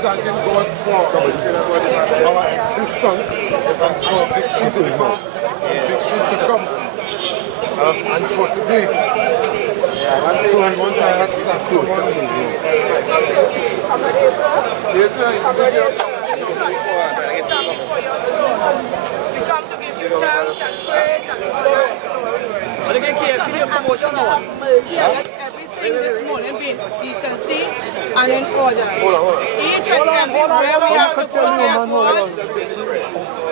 Thanking God for our existence and for victories in the past, victories to come, and for today. So I want to ask someone. We come to give you thanks and praise and glory. Mercy and let everything this morning be decency and in order. Each and everywhere we have to go there, God.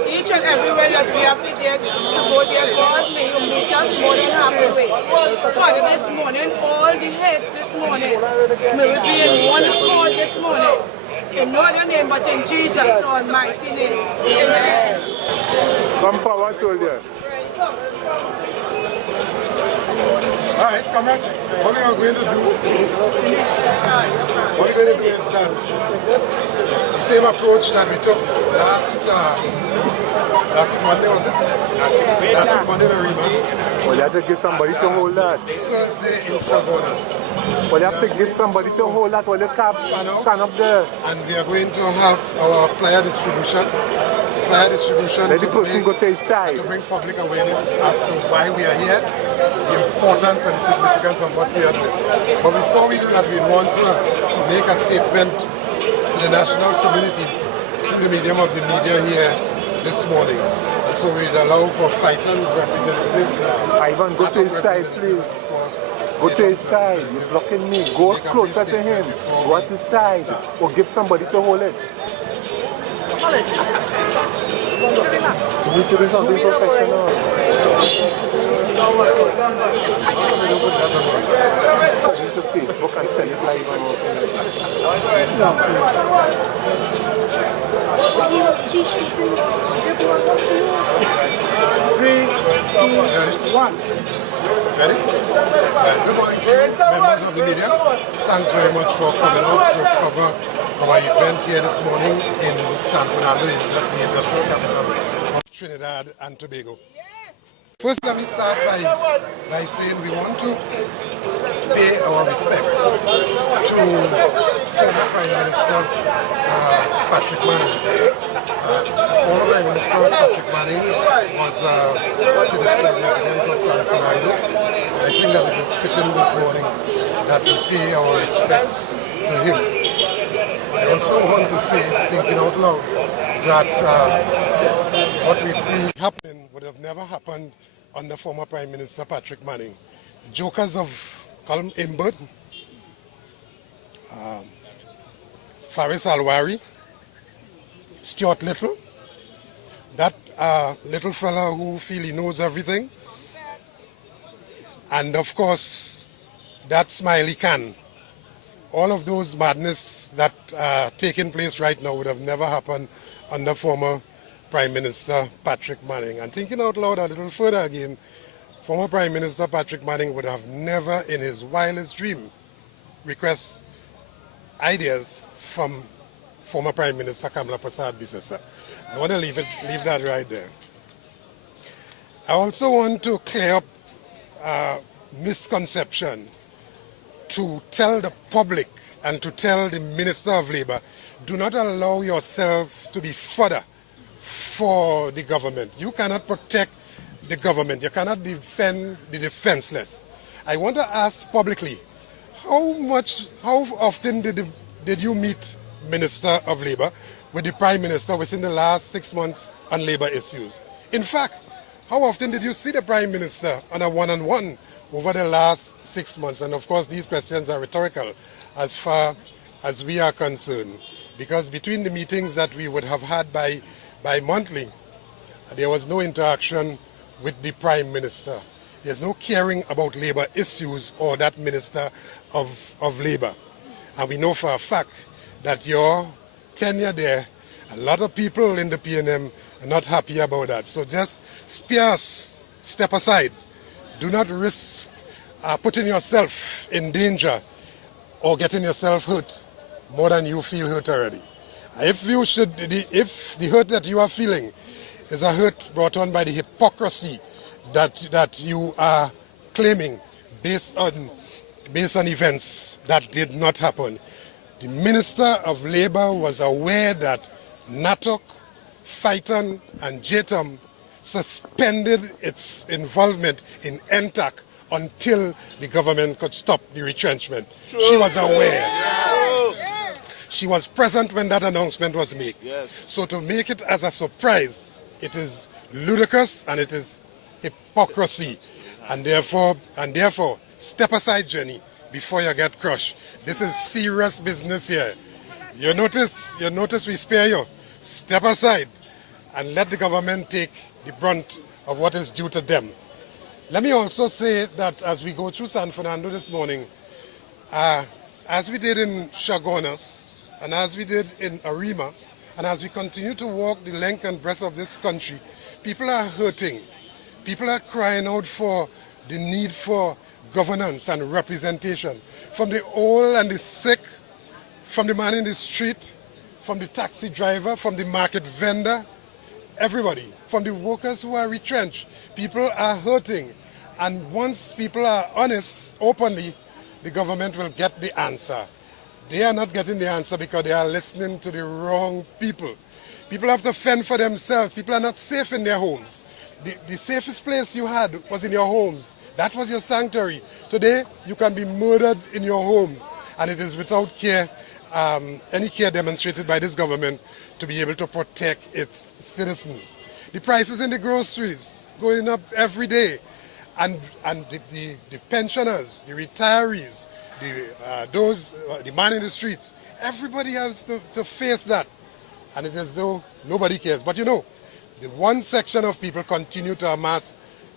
Each and everywhere that we have to go there, God, may you meet us more than halfway. Father, this morning, all the heads this morning, may we be in one accord this morning. In no other name but in Jesus' almighty name. Amen. Come forward, soldier. All right, come on. What we are going to do? What we're going to do is that the same approach that we took last Monday, was it? Last Monday, the remand. Well, you have to give somebody to hold that. Thursday in Sabonas. Well, you have to give somebody to hold that while you stand up there. And we are going to have our flyer distribution. Let the person go to his side. To bring public awareness as to why we are here, the importance and the significance of what we are doing. But before we do that, we want to make a statement to the national community through the medium of the media here this morning. And so we'd allow for FITUN representative. Ivan, go to his side, please. Go to his side. You're blocking me. Go closer to him. Go at his side. Or give somebody to hold it. You need to do something professional. Turn into Facebook and send it live on Three, two, one. Ready? Good morning to you, members of the media. Thanks very much for coming out to cover our event here this morning in San Fernando, the industrial capital of Trinidad and Tobago. First, let me start by saying we want to pay our respects to former Prime Minister Patrick Manning. Former Prime Minister Patrick Manning was a citizen resident of San Fernando. I think that it is fitting this morning that we pay our respects to him. I also want to say, thinking out loud, that what we see happening would have never happened under former Prime Minister Patrick Manning. The jokers of Colm Imbert, Faris Alwari, Stuart Little, that little fella who feel he knows everything, and of course that Smiley Khan. All of those madness that are taking place right now would have never happened under former Prime Minister Patrick Manning. And thinking out loud a little further again, former Prime Minister Patrick Manning would have never in his wildest dream request ideas from former Prime Minister Kamla Prasad Bisesa. I want to leave that right there. I also want to clear up misconception to tell the public and to tell the Minister of Labour, do not allow yourself to be fodder for the government. You cannot protect the government. You cannot defend the defenseless. I want to ask publicly, how often did you meet Minister of Labour with the Prime Minister within the last 6 months on labour issues? In fact, how often did you see the Prime Minister on a one-on-one over the last 6 months? And of course, these questions are rhetorical as far as we are concerned, because between the meetings that we would have had by monthly, there was no interaction with the Prime Minister. There's no caring about labour issues or that Minister of Labour. And we know for a fact that your tenure there, a lot of people in the PNM are not happy about that. So just step aside. Do not risk putting yourself in danger or getting yourself hurt more than you feel hurt already. If the hurt that you are feeling is a hurt brought on by the hypocrisy that you are claiming based on events that did not happen, the Minister of Labour was aware that NATUC, FITUN and JTUM suspended its involvement in NTAC until the government could stop the retrenchment. She was aware. She was present when that announcement was made. So to make it as a surprise, it is ludicrous and it is hypocrisy. And therefore, step aside, Jenny, before you get crushed. This is serious business here. You notice we spare you. Step aside and let the government take the brunt of what is due to them. Let me also say that as we go through San Fernando this morning, as we did in Chaguanas, and as we did in Arima, and as we continue to walk the length and breadth of this country, people are hurting. People are crying out for the need for governance and representation. From the old and the sick, from the man in the street, from the taxi driver, from the market vendor, everybody, from the workers who are retrenched. People are hurting. And once people are honest, openly, the government will get the answer. They are not getting the answer because they are listening to the wrong people. People have to fend for themselves. People are not safe in their homes. The safest place you had was in your homes. That was your sanctuary. Today, you can be murdered in your homes. And it is without care, any care demonstrated by this government to be able to protect its citizens. The prices in the groceries going up every day. And the pensioners, the retirees, the man in the streets, everybody has to face that. And it is as though nobody cares. But you know, the one section of people continue to amass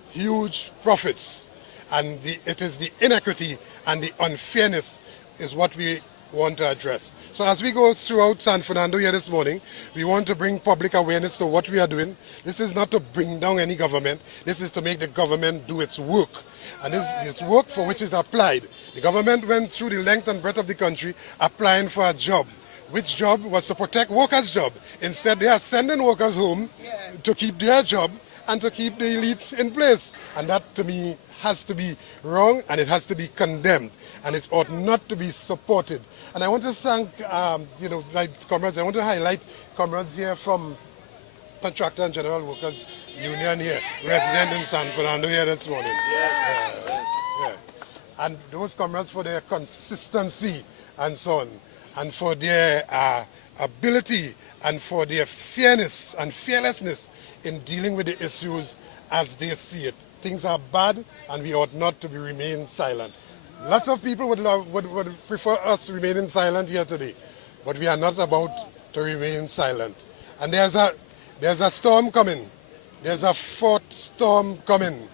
huge profits. And it is the inequity and the unfairness is what we want to address. So as we go throughout San Fernando here this morning, we want to bring public awareness to what we are doing. This is not to bring down any government. This is to make the government do its work. And this work for which is applied. The government went through the length and breadth of the country applying for a job. Which job was to protect workers' job. Instead, they are sending workers home to keep their job and to keep the elite in place. And that, to me, has to be wrong and it has to be condemned. And it ought not to be supported. And I want to thank, my comrades, I want to highlight comrades here from Contractor and General Workers Union here, resident in San Fernando here this morning. And those comrades for their consistency and so on, and for their ability and for their fairness and fearlessness in dealing with the issues as they see it. Things are bad and we ought not to remain silent. Lots of people would prefer us remaining silent here today, but we are not about to remain silent. And there's a storm coming. There's a fourth storm coming.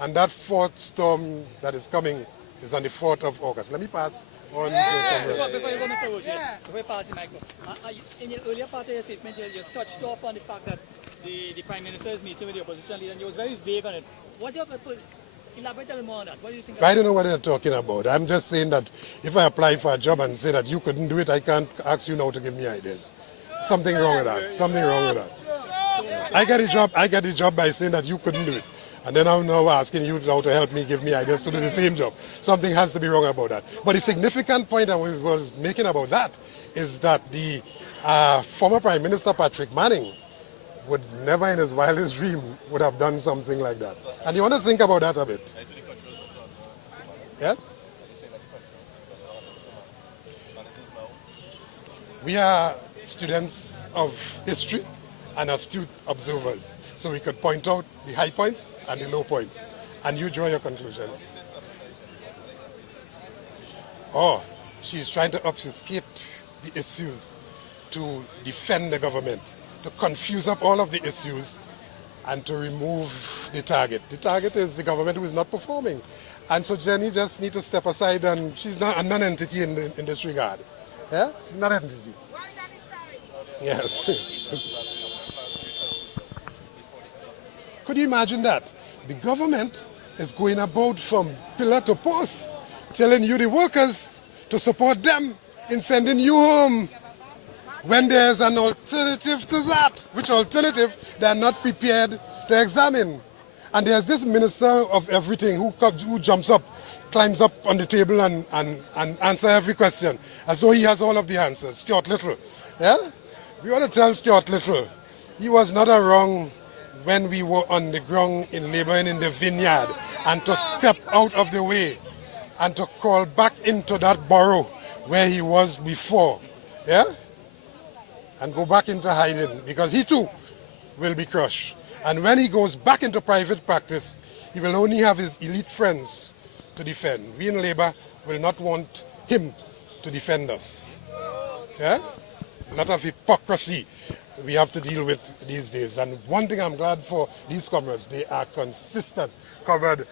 And that fourth storm that is coming is on the 4th of August. Let me pass on to Comrade. Before you go, Mr. Roger, before you pass the mic, in your earlier part of your statement, you touched off on the fact that the Prime Minister is meeting with the opposition leader and you was very vague on it. What's your elaborate a little more on that? What do you think? I don't know what they're talking about. I'm just saying that if I apply for a job and say that you couldn't do it, I can't ask you now to give me ideas. Something wrong with that. Something wrong with that. I get a job by saying that you couldn't do it. And then I'm now asking you now to help me, give me ideas to do the same job. Something has to be wrong about that. But the significant point that we were making about that is that the former Prime Minister Patrick Manning would never in his wildest dream would have done something like that. And you want to think about that a bit. Yes? We are students of history and astute observers. So we could point out the high points and the low points. And you draw your conclusions. Oh, she's trying to obfuscate the issues to defend the government, to confuse up all of the issues and to remove the target. The target is the government who is not performing. And so Jenny just needs to step aside and she's not a non-entity in this regard. Yeah? She's not an entity. Yes. Could you imagine that? The government is going about from pillar to post, telling you the workers to support them in sending you home. when there's an alternative to that, which alternative they are not prepared to examine. And there's this minister of everything who jumps up, climbs up on the table and answer every question, as though he has all of the answers. Stuart Little. Yeah? We want to tell Stuart Little, he was not wrong when we were on the ground in laboring in the vineyard, and to step out of the way and to crawl back into that burrow where he was before. Yeah? And go back into hiding, because he too will be crushed. And when he goes back into private practice, he will only have his elite friends to defend. We in Labour will not want him to defend us. Yeah? A lot of hypocrisy we have to deal with these days. And one thing I'm glad for these comrades, they are consistent. Comrade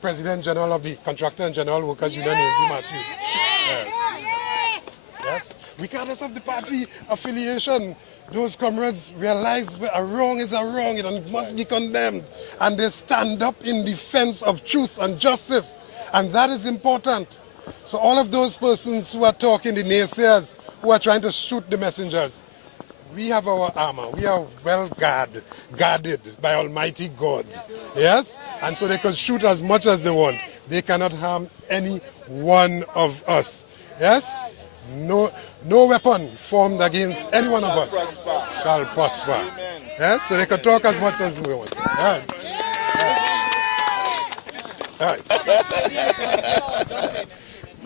President General of the Contractor and General Workers Union, Nancy Matthews. Yes. Yes. Regardless of the party affiliation, those comrades realize a wrong is a wrong and must be condemned. And they stand up in defense of truth and justice. And that is important. So all of those persons who are talking, the naysayers, who are trying to shoot the messengers, we have our armor. We are well guarded by Almighty God. Yes? And so they can shoot as much as they want. They cannot harm any one of us. Yes? No weapon formed against any one of us shall prosper. Yes? So they can talk as much as they want. All right. All right.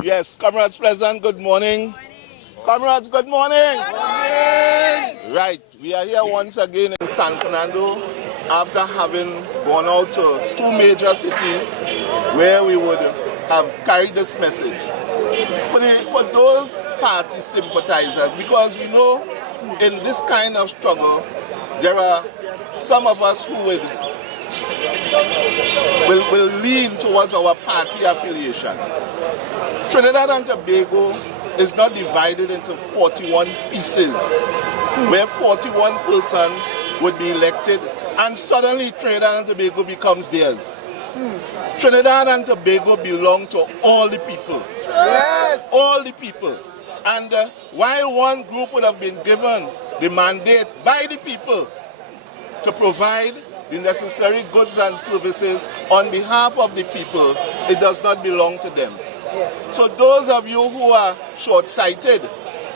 Yes, comrades present, good morning. Comrades, good morning. Good morning. Right, we are here once again in San Fernando after having gone out to two major cities where we would have carried this message. For those party sympathizers, because we know in this kind of struggle, there are some of us who will lean towards our party affiliation. Trinidad and Tobago is not divided into 41 pieces, where 41 persons would be elected, and suddenly Trinidad and Tobago becomes theirs. Trinidad and Tobago belong to all the people. Yes. All the people. And while one group would have been given the mandate by the people to provide the necessary goods and services on behalf of the people, it does not belong to them. So those of you who are short-sighted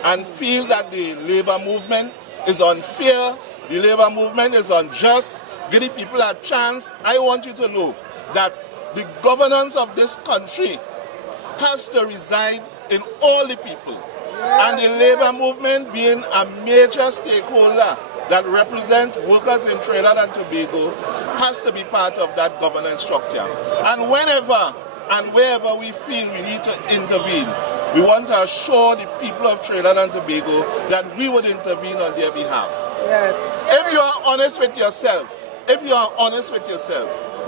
and feel that the labor movement is unfair, the labor movement is unjust, give the people a chance, I want you to know that the governance of this country has to reside in all the people. And the labor movement, being a major stakeholder that represents workers in Trinidad and Tobago, has to be part of that governance structure. And whenever and wherever we feel we need to intervene, we want to assure the people of Trinidad and Tobago that we would intervene on their behalf. Yes. If you are honest with yourself,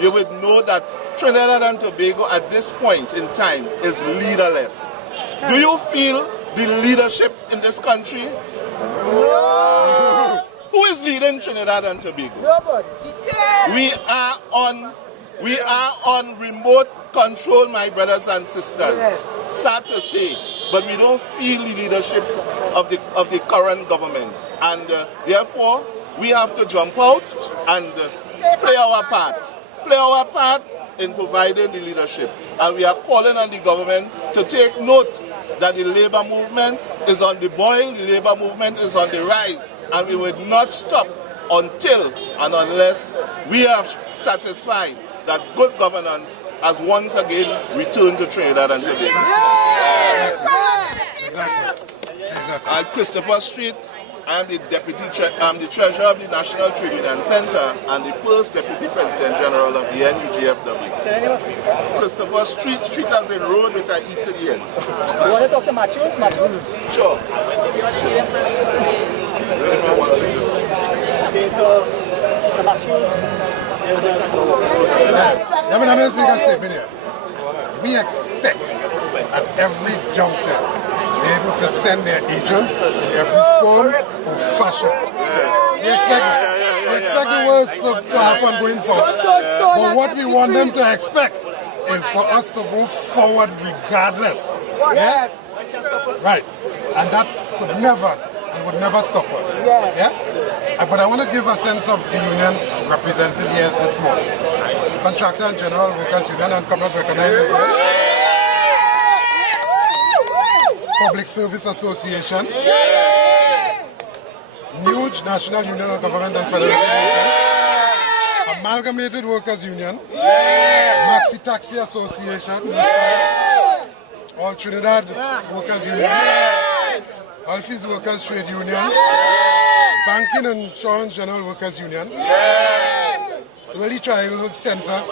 you would know that Trinidad and Tobago at this point in time is leaderless. Do you feel the leadership in this country? No. Who is leading Trinidad and Tobago? Nobody. We are on remote control, my brothers and sisters. Yes. Sad to say, but we don't feel the leadership of the current government, and therefore we have to jump out and play our part in providing the leadership. And we are calling on the government to take note that the labor movement is on the boil, the labor movement is on the rise, and we will not stop until and unless we are satisfied that good governance has once again returned to Trinidad and Tobago. I'm Christopher Street. I'm the treasurer of the National Trade Union Center and the first deputy president general of the NUJFW. Christopher Street as in road with an E to the end. You want to talk to Matthews? Sure. Okay, so Matthews. We expect at every juncture to be able to send their agents in every form or fashion. We expect the worst to happen going forward. But what we want them to expect is for us to move forward regardless. Yes. Right. And that could never and would never stop us. Yes. Yeah? But I want to give a sense of the unions represented here this morning. Contractor and General Workers Union, and come not recognize this. Public Service Association. Nuge, National Union of Government and Federal Workers. Amalgamated Workers Union. Maxi Taxi Association. All Trinidad Workers Union. Alphys Workers Trade Union. Banking and Insurance General Workers Union. Early Childhood Center.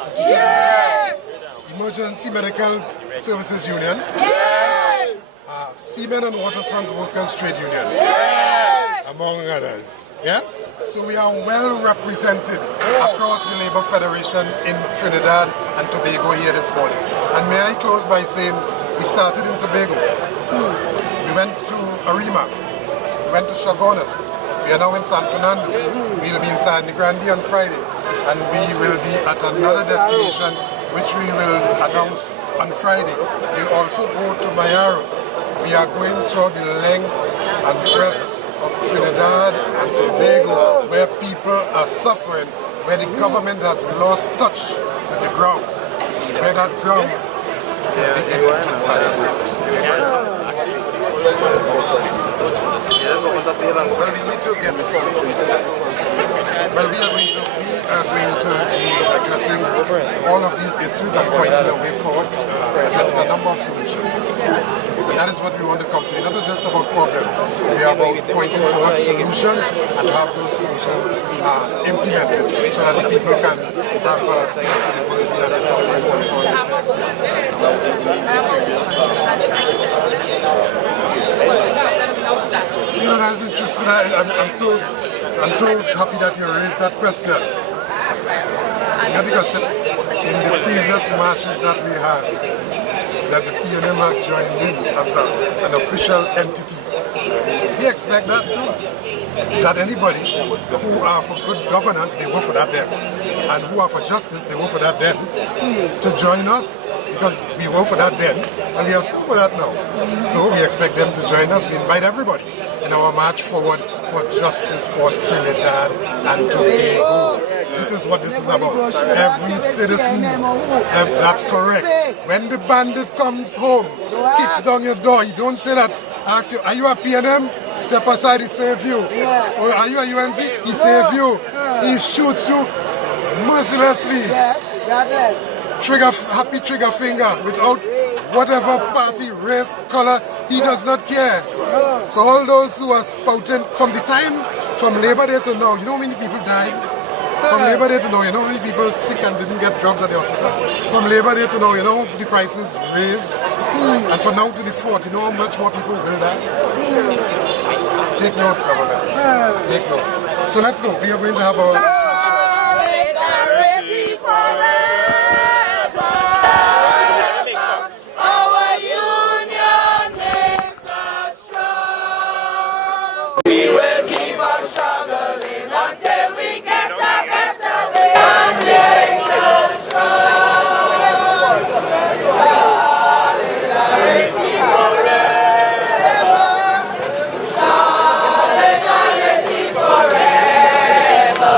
Emergency Medical Services Union. Seamen and Waterfront Workers Trade Union. Among others. Yeah? So we are well represented across the Labour Federation in Trinidad and Tobago here this morning. And may I close by saying we started in Tobago. We went to Arima. We went to Chagonas. We are now in San Fernando. We will be in San Grande on Friday. And we will be at another destination which we will announce on Friday. We'll also go to Mayaro. We are going through the length and breadth of Trinidad and Tobago, where people are suffering, where the government has lost touch with the ground, where that ground is beginning to vibrate. Well, we need to get well, we are going to be addressing all of these issues and pointing a way forward, addressing a number of solutions. And that is what we want to complete. Not just about problems. We are about pointing towards solutions and have those solutions implemented so that the people can have to the burden and the suffering and so on. You know, that's interesting. I'm so happy that you raised that question. Because in the previous matches that we had, that the PNM had joined in as an official entity. We expect that too. That anybody who are for good governance, they vote for that then. And who are for justice, they vote for that then. To join us, because we vote for that then, and we are still for that now. So we expect them to join us. We invite everybody in our march forward for justice for Trinidad and Tobago. This is what this is about. Every citizen, that's correct. When the bandit comes home, kicks down your door, you don't say that, ask you, are you a PNM? Step aside, he save you. Or are you a UNC? He save you. He shoots you mercilessly. Happy trigger finger without whatever party, race, color, he does not care. So all those who are spouting, from the time, from Labor Day to now, you know how many people died? From Labor Day to now, you know how many people sick and didn't get drugs at the hospital? From Labor Day to now, you know how the prices raised? And from now to the 4th, you know how much more people will die? Take note, government. Take note. So let's go. We are going to have our... Solidarity forever. Our union makes us strong. We will keep on struggling until we get a better day. And makes us strong. Solidarity forever. Solidarity forever.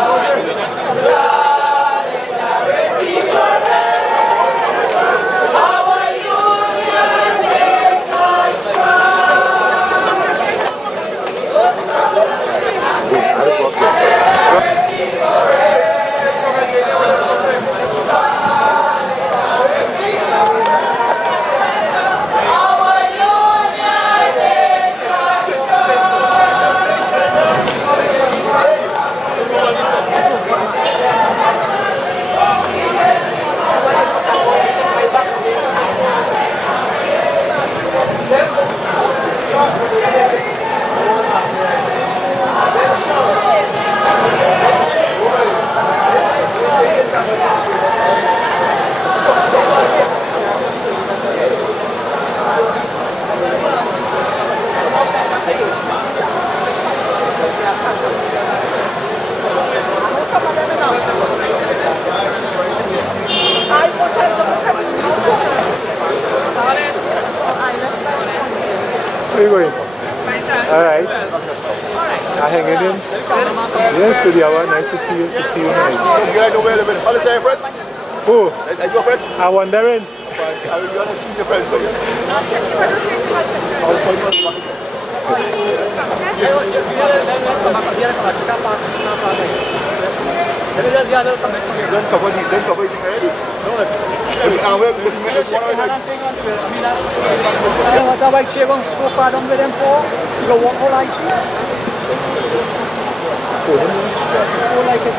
Solidarity forever. Our union makes us strong. Solidarity forever. Where are you going? All right. hanging in? Yes, today I nice to see you. Nice. You like the way a bit. How is that, friend? Who? Are you a friend? I wondering. Are you going to shoot your friends for you? Don't cover anything already. What's our share on so far down with them for? You go walk all like shit. All like it.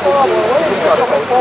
Come on, get talk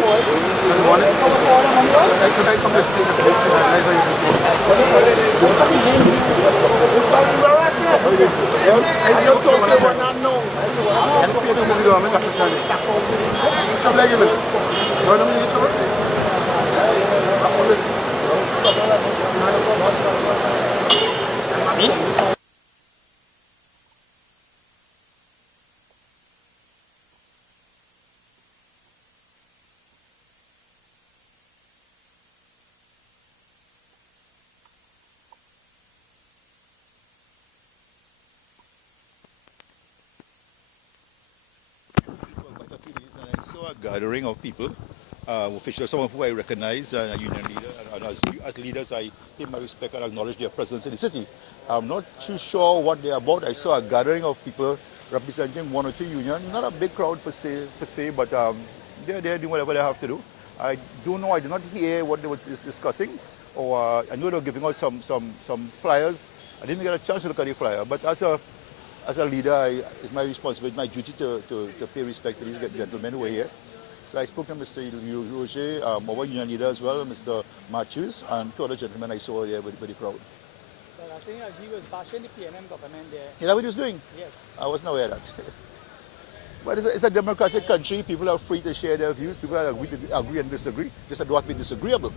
I saw a gathering of people, officials, some of who I recognize, a union leader, and as leaders I pay my respect and acknowledge their presence in the city. I'm not too sure what they're about. I saw a gathering of people representing one or two unions, not a big crowd per se, but they're doing whatever they have to do. I don't know, I did not hear what they were discussing, or I know they were giving out some flyers. I didn't get a chance to look at the flyer, but as a leader, it's my responsibility, my duty to pay respect to these gentlemen who are here. So I spoke to Mr. Roger, our union leader as well, Mr. Matthews, and two other gentlemen I saw here with the crowd. So I think he was bashing the PNM government there. You know what he was doing? Yes. I wasn't aware of that. But it's a democratic country. People are free to share their views. People are agree and disagree. Just do not be disagreeable.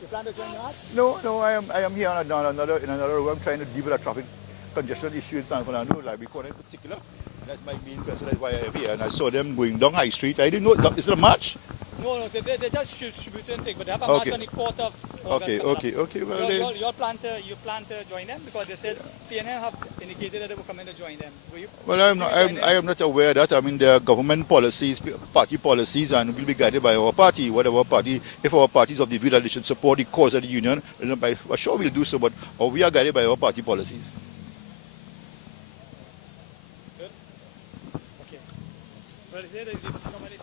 You plan to join the march? No, I am here in another room. I'm trying to deal with a traffic congestion issue in San Fernando, like we call it in particular. That's my main concern, that's why I am here. And I saw them going down High Street. I didn't know, is it a march? No, they just distributing thing, but they have a march on the 4th of August. Okay. Well, you plan to join them? Because they said PNM have indicated that they were coming to join them. Will you? Well, I am not aware of that. I mean, there are government policies, party policies, and we'll be guided by our party, whatever party. If our party is of the view that they should support the cause of the union, sure we'll do so, but we are guided by our party policies. Good? Okay. Well, they said that somebody...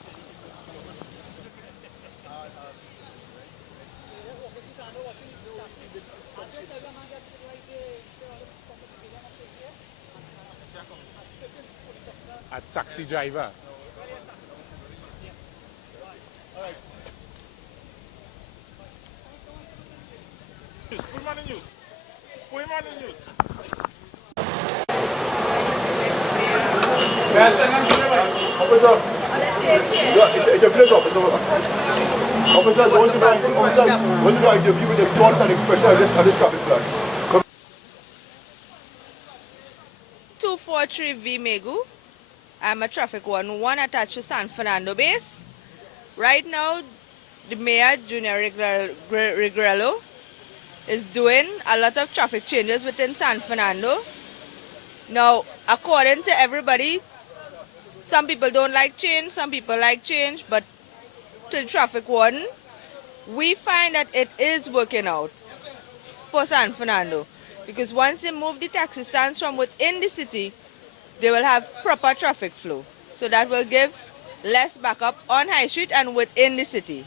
A taxi driver. Put him on the news. Put him on the news. Officer, it's a police officer. Officer, I want to go interview with the thoughts and expression of this traffic flag. 243 V Megu. I'm a traffic warden, one attached to San Fernando base. Right now, the Mayor, Junior Regrello, is doing a lot of traffic changes within San Fernando. Now, according to everybody, some people don't like change, some people like change, but to the traffic warden, we find that it is working out for San Fernando. Because once they move the taxi stands from within the city, they will have proper traffic flow. So that will give less backup on High Street and within the city.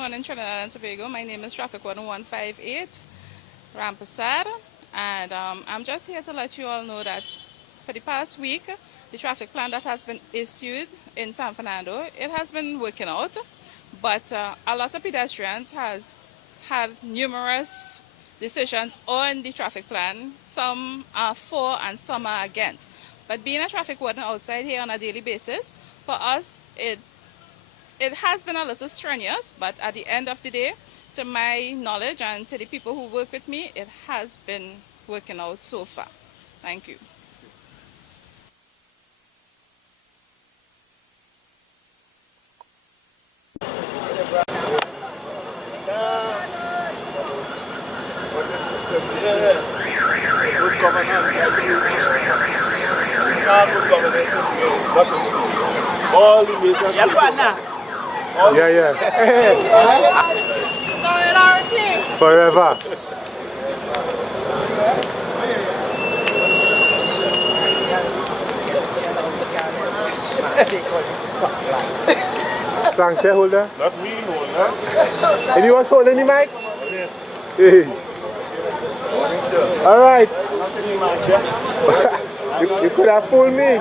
Morning, Trinidad and Tobago. My name is Traffic Warden 158, Rampasad, and I'm just here to let you all know that for the past week, the traffic plan that has been issued in San Fernando, it has been working out, but a lot of pedestrians has had numerous decisions on the traffic plan. Some are for and some are against. But being a traffic warden outside here on a daily basis, for us, it has been a little strenuous, but at the end of the day, to my knowledge and to the people who work with me, it has been working out so far. Thank you. Good governance. Good governance. All the major. Yeah. Forever. Thanks, shareholder. Not me, holder. Anyone was holding the mic? Yes. Hey. All right. you could have fooled me.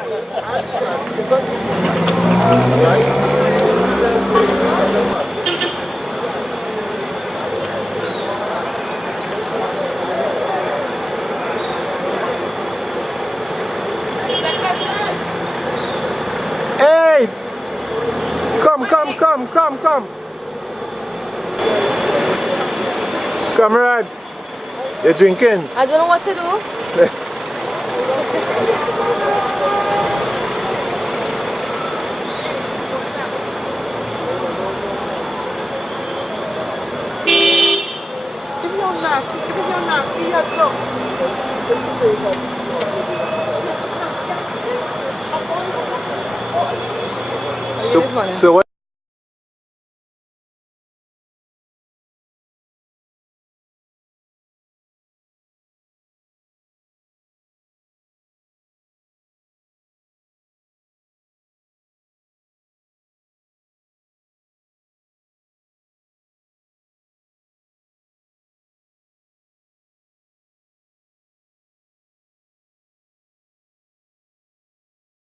Hey! Come. Comrade, you're drinking? I don't know what to do. So what?